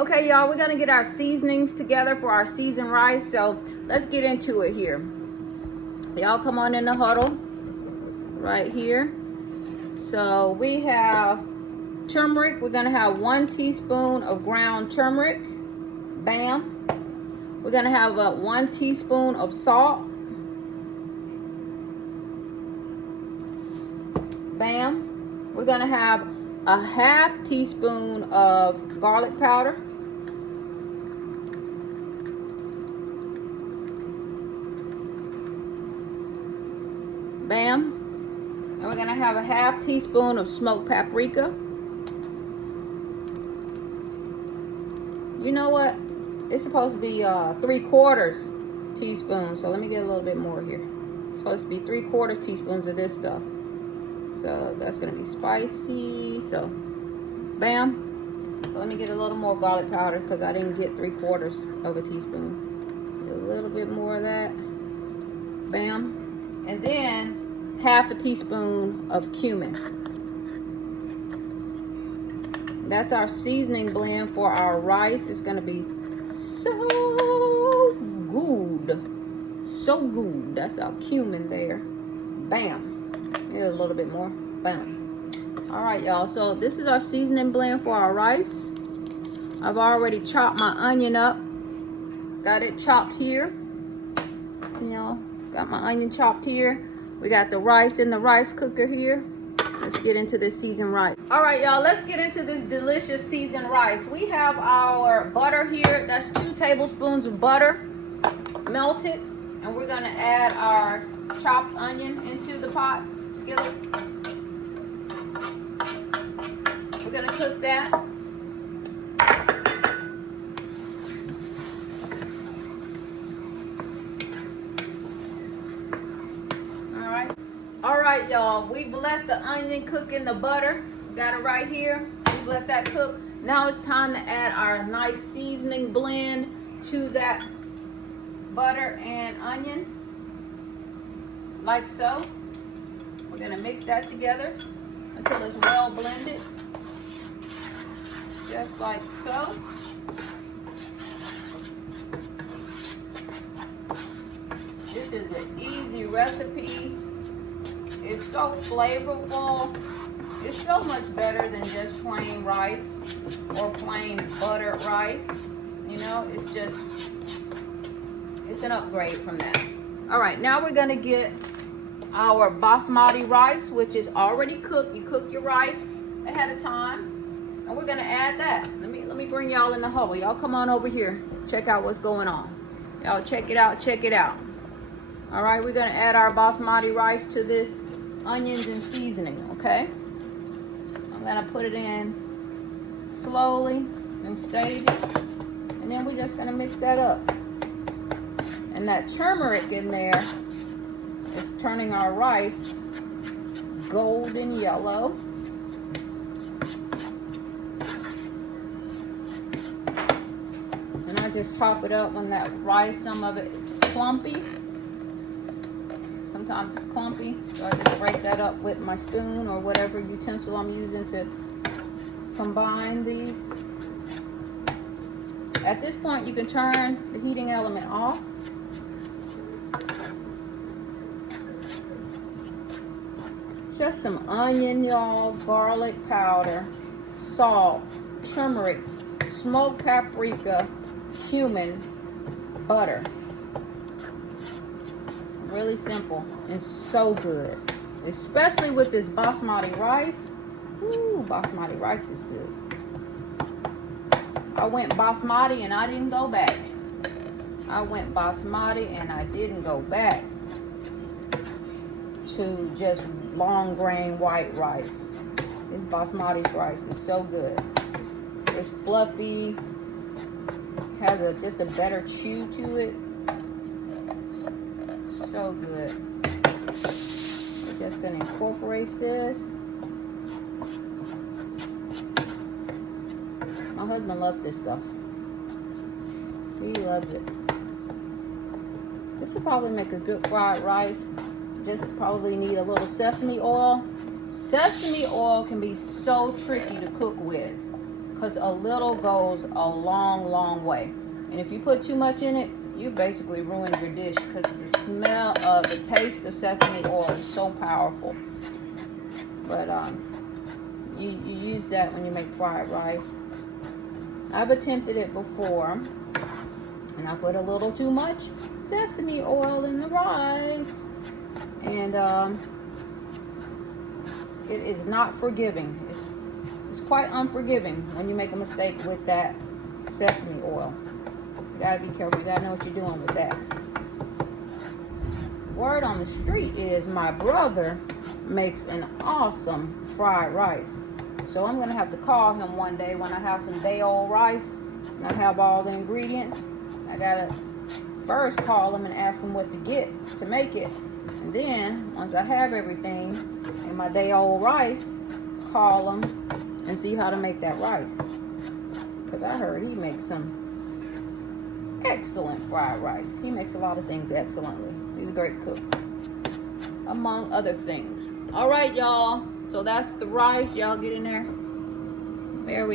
Okay, y'all, we're gonna get our seasonings together for our seasoned rice. So let's get into it here. Y'all come on in the huddle right here. So we have turmeric. We're gonna have 1 teaspoon of ground turmeric. Bam. We're gonna have 1 teaspoon of salt. Bam. We're gonna have a 1/2 teaspoon of garlic powder. Bam. And we're gonna have a 1/2 teaspoon of smoked paprika. You know what? It's supposed to be 3/4 teaspoon. So let me get a little bit more here. It's supposed to be 3/4 teaspoons of this stuff. So that's gonna be spicy. So bam. So let me get a little more garlic powder because I didn't get 3/4 of a teaspoon. Get a little bit more of that. Bam. And then 1/2 teaspoon of cumin. That's our seasoning blend for our rice. It's gonna be so good. So good. That's our cumin there. Bam. Get a little bit more. Bam. All right, y'all. So this is our seasoning blend for our rice. I've already chopped my onion up. Got it chopped here. You know, got my onion chopped here. We got the rice in the rice cooker here. Let's get into this seasoned rice. All right, y'all, let's get into this delicious seasoned rice. We have our butter here. That's 2 tablespoons of butter melted. And we're gonna add our chopped onion into the pot, skillet. We're gonna cook that. All right, y'all, we've let the onion cook in the butter. Got it right here. We've let that cook. Now it's time to add our nice seasoning blend to that butter and onion, like so. We're gonna mix that together until it's well blended, just like so. This is an easy recipe. It's so flavorful. It's so much better than just plain rice or plain buttered rice. You know, it's an upgrade from that. All right, now we're gonna get our basmati rice, which is already cooked. You cook your rice ahead of time, and we're gonna add that. Let me bring y'all in the huddle. Y'all come on over here. Check out what's going on. Y'all check it out. Check it out. All right, we're gonna add our basmati rice to this onions and seasoning, okay? I'm gonna put it in slowly in stages, and then we're just gonna mix that up. And that turmeric in there is turning our rice golden yellow. And I just chop it up when that rice, some of it is clumpy. Sometimes it's clumpy, so I just break that up with my spoon or whatever utensil I'm using to combine these. At this point, you can turn the heating element off. Just some onion, y'all, garlic powder, salt, turmeric, smoked paprika, cumin, butter. Really simple and so good, especially with this basmati rice. Ooh, basmati rice is good. I went basmati and I didn't go back. I went basmati and I didn't go back to just long grain white rice. This basmati rice is so good. It's fluffy, has just a better chew to it. So good. We're just going to incorporate this. My husband loves this stuff. He loves it. This will probably make a good fried rice. Just probably need a little sesame oil. Sesame oil can be so tricky to cook with because a little goes a long, long way. And if you put too much in it, you basically ruined your dish, because the smell of the taste of sesame oil is so powerful. But you use that when you make fried rice. I've attempted it before, and I put a little too much sesame oil in the rice, and it is not forgiving. It's quite unforgiving when you make a mistake with that sesame oil. You gotta be careful. You gotta know what you're doing with that. Word on the street is my brother makes an awesome fried rice. So I'm gonna have to call him one day when I have some day old rice and I have all the ingredients. I gotta first call him and ask him what to get to make it. And then once I have everything in my day old rice, call him and see how to make that rice. Because I heard he makes some excellent fried rice. He makes a lot of things excellently. He's a great cook, among other things. All right, y'all. So that's the rice. Y'all get in there. There we go.